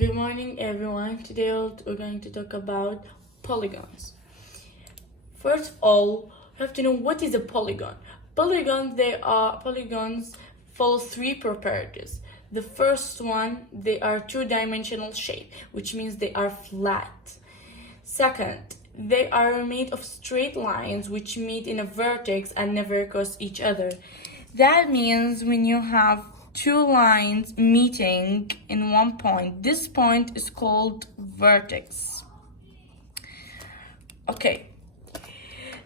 Good morning, everyone. Today we're going to talk about polygons. First of all, you have to know what is a polygon. Polygons follow three properties. The first one, they are two-dimensional shape, which means they are flat. Second, they are made of straight lines which meet in a vertex and never cross each other. That means when you have two lines meeting in one point, this point is called vertex. Okay.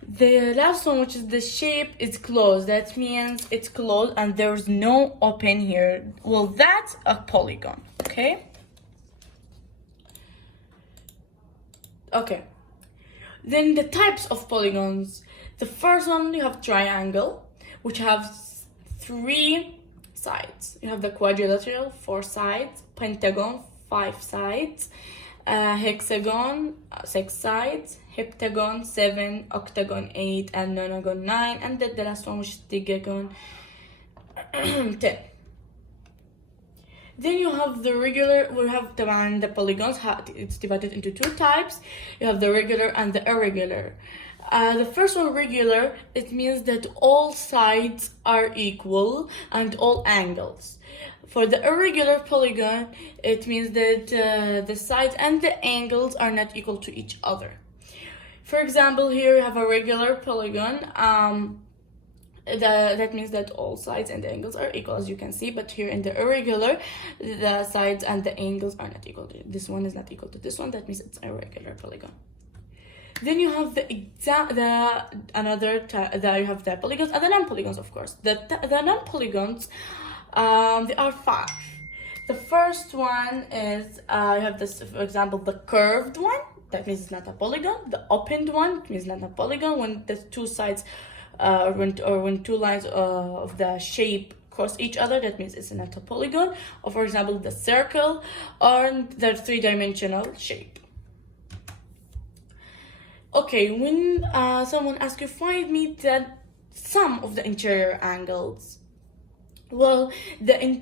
The last one, which is the shape, is closed. That means it's closed and there's no open here. Well, that's a polygon. Okay. Then the types of polygons. The first one, you have triangle, which have three sides. You have the quadrilateral, 4 sides, pentagon, 5 sides, hexagon, 6 sides, heptagon, 7, octagon, 8, and nonagon, 9, and then the last one, which is decagon, 10. Then you have the regular. We have the polygons. It's divided into two types. You have the regular and the irregular. The first one, regular, it means that all sides are equal and all angles. For the irregular polygon, it means that the sides and the angles are not equal to each other. For example, here you have a regular polygon. That means that all sides and the angles are equal, as you can see. But here in the irregular, the sides and the angles are not equal. This one is not equal to this one. That means it's a irregular polygon. Then you have you have the polygons and the non-polygons, of course. The non-polygons, there are 5. The first one is you have this, for example, the curved one. That means it's not a polygon. The opened one means not a polygon. When the two sides, when two lines of the shape cross each other, that means it's not a polygon. Or for example, the circle or the three-dimensional shape. Okay, when someone asks you, find me the sum of the interior angles. Well,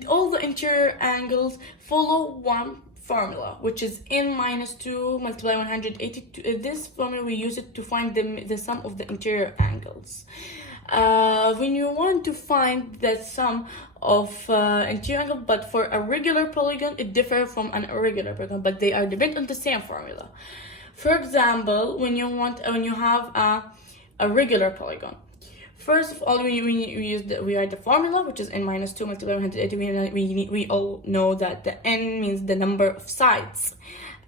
all the interior angles follow one formula, which is n minus 2 multiplied 180. This formula, we use it to find the sum of the interior angles. When you want to find the sum of interior angle, but for a regular polygon, it differs from an irregular polygon, but they are depend on the same formula. For example, when you have a regular polygon, first of all, we write the formula, which is n minus 2 multiplied 180. We all know that the n means the number of sides.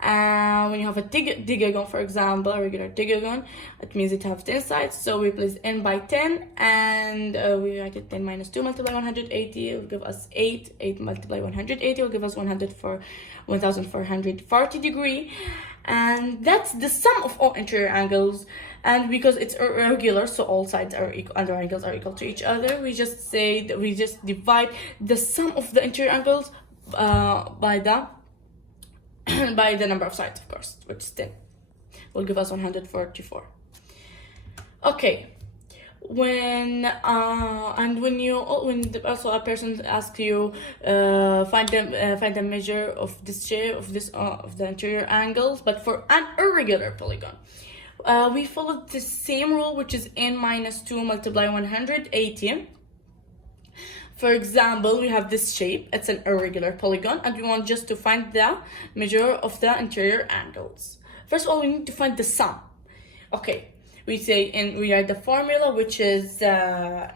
When you have a decagon, for example, a regular decagon, it means it has 10 sides. So we place n by 10, and we write it 10 minus 2 multiplied 180. It will give us 8. 8 multiplied 180 will give us 1440 degree. And that's the sum of all interior angles. And because it's irregular, so all sides are equal and the angles are equal to each other, we just divide the sum of the interior angles by the number of sides, of course, which is 10. Will give us 144. Okay. When also a person asks you find the measure of this shape of the interior angles, but for an irregular polygon, we follow the same rule, which is n minus 2 multiplied 180. For example, we have this shape. It's an irregular polygon, and we want just to find the measure of the interior angles. First of all, we need to find the sum. Okay. We write the formula, which is n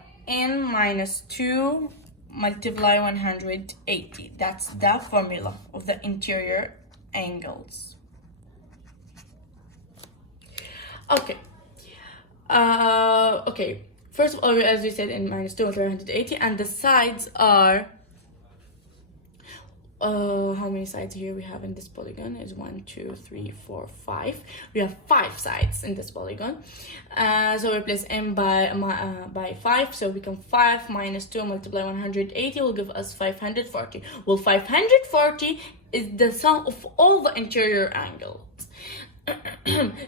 minus 2 multiply 180. That's the formula of the interior angles. Okay. Okay. First of all, as we said, n minus 2 multiply 180, and the sides are. How many sides here we have in this polygon? Is 1, 2, 3, 4, 5. We have 5 sides in this polygon. So we replace n by 5. So we become 5 minus 2 multiplied 180 will give us 540. Well, 540 is the sum of all the interior angles.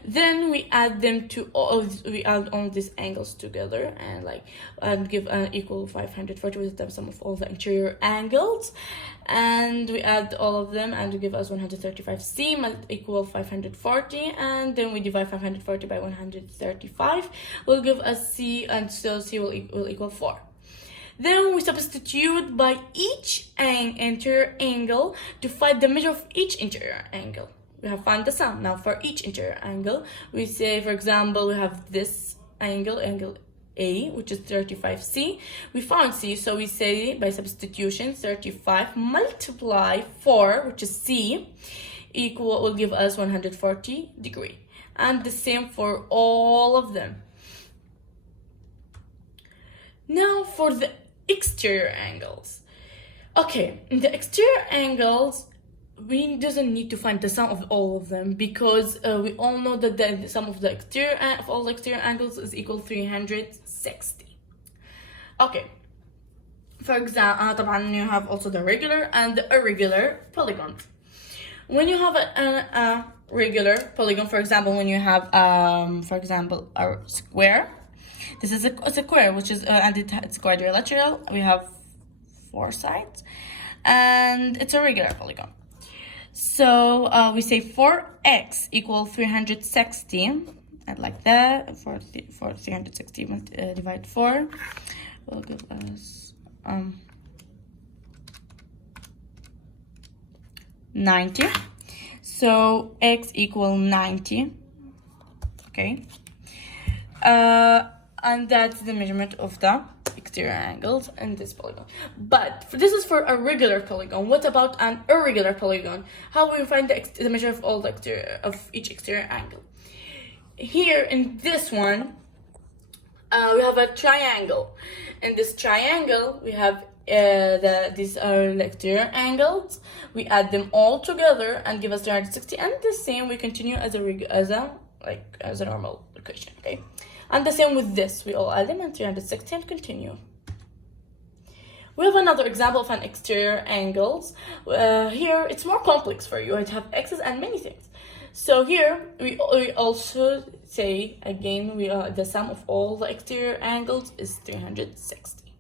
Then we add them to we add all these angles together and give an equal 540 with the sum of all the interior angles, and we add all of them and we give us 135c equal 540, and then we divide 540 by 135 will give us c, and so c will equal 4. Then we substitute by each interior angle to find the measure of each interior angle. We have found the sum. Now for each interior angle, we say, for example, we have this angle A, which is 35c. We found c, so we say by substitution 35 multiply 4, which is c, will give us 140 degree. And the same for all of them. Now for the exterior angles. Okay, in the exterior angles, we doesn't need to find the sum of all of them, because we all know that the sum of the exterior of all the exterior angles is equal 360. Okay, for example, you have also the regular and the irregular polygons. When you have a regular polygon, for example, when you have for example a square, this is a square which is and it's quadrilateral. We have 4 sides, and it's a regular polygon. So we say 4x equal 360, and like that, for 360 divide 4 will give us 90. So x equal 90. Okay, and that's the measurement of the exterior angles in this polygon. But this is for a regular polygon. What about an irregular polygon? How will we find the measure of all the exterior of each exterior angle? Here in this one, we have a triangle. In this triangle, we have these are the exterior angles. We add them all together and give us 360. And the same we continue as a normal equation. Okay. And the same with this, we all add them and 360 and continue. We have another example of an exterior angles. Here, it's more complex for you. It have x's and many things. So here, we also say, again, the sum of all the exterior angles is 360.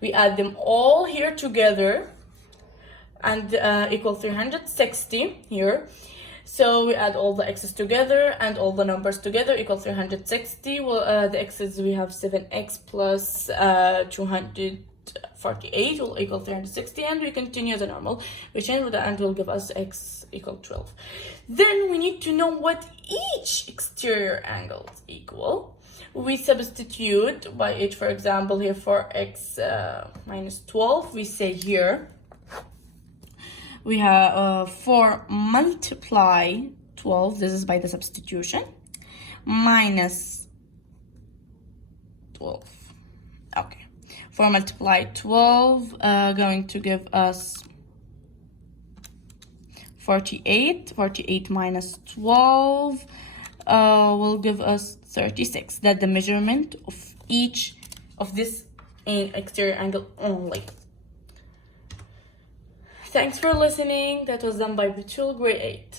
We add them all here together and equal 360 here. So we add all the x's together and all the numbers together equal 360. Well, the x's, we have 7x plus 248 will equal 360, and we continue the normal, which end with the end will give us x equal 12. Then we need to know what each exterior angle is equal. We substitute by each, for example, here for x minus 12, we say here, we have 4 multiply 12, this is by the substitution, minus 12. Okay, 4 multiply 12, going to give us 48. 48 minus 12 will give us 36. That's the measurement of each of this exterior angle only. Thanks for listening. That was done by Batool Grade 8.